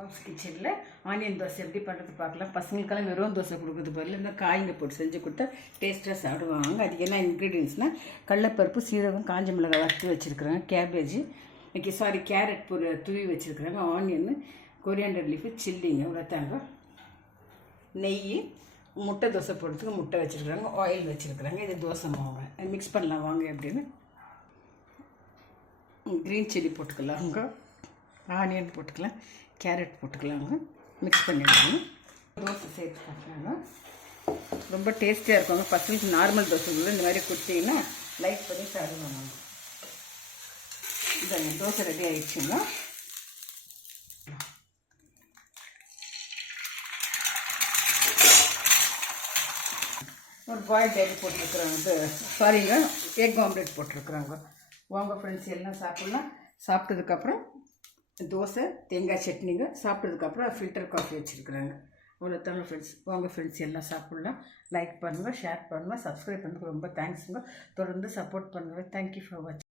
Box கிச்சனில் onion dosa எப்படி பண்ணுறது பார்க்கலாம். பசங்களுக்கெல்லாம் வெறும் தோசை கொடுக்குறது பதில் இந்த காய்ங்க போட்டு செஞ்சு கொடுத்தா டேஸ்ட்டாக சாப்பிடுவாங்க. அதுக்கு என்ன இன்க்ரீடியன்ஸ்னால் கடலைப்பருப்பு, சீரகம், காஞ்ச மிளகாய் வறுத்து வச்சுருக்குறாங்க, கேரட் துவி வச்சுருக்குறாங்க, ஆனியன், கொரியாண்டர் லீஃபு, சில்லிங்க, உரத்தாங்க, நெய், முட்டை தோசை போடுறதுக்கு முட்டை வச்சுருக்குறாங்க, ஆயில் வச்சுருக்குறாங்க. இது தோசை மாவு மிக்ஸ் பண்ணலாம் வாங்க எப்படின்னு. க்ரீன் சில்லி போட்டுக்கலாங்க, ஆனியன் போட்டுக்கலாம், கேரட் போட்டுக்கலாங்க, மிக்ஸ் பண்ணிடுவாங்க. தோசை சேர்த்து பார்க்கலாங்க. ரொம்ப டேஸ்டியாக இருக்குங்க. பசங்களுக்கு நார்மல் தோசைக்குள்ள இந்த மாதிரி கொடுத்தீங்கன்னா லைக் பண்ணி சாப்பிடுவாங்க. இதாங்க தோசை ரெடி ஆகிடுச்சுங்க. ஒரு பாயில்ட் எக் போட்டிருக்குறாங்க, சாரிங்க, எக் ஆம்லேட் போட்டிருக்குறாங்க. வாங்க ஃப்ரெண்ட்ஸ் எல்லாம் சாப்பிட்லாம். சாப்பிட்டதுக்கப்புறம் தோசை, தேங்காய் சட்னிங்க, சாப்பிட்டதுக்கப்புறம் ஃபில்டர் காஃபி வச்சுருக்குறாங்க. அவ்வளோதாங்க ஃப்ரெண்ட்ஸ். வாங்க ஃப்ரெண்ட்ஸ் எல்லாம் சாப்பிட்லாம். லைக் பண்ணுங்கள், ஷேர் பண்ணுங்கள், சப்ஸ்கிரைப் பண்ணுறதுக்கு ரொம்ப தேங்க்ஸுங்க. தொடர்ந்து சப்போர்ட் பண்ணுங்கள். தேங்க்யூ ஃபார் வாட்சிங்.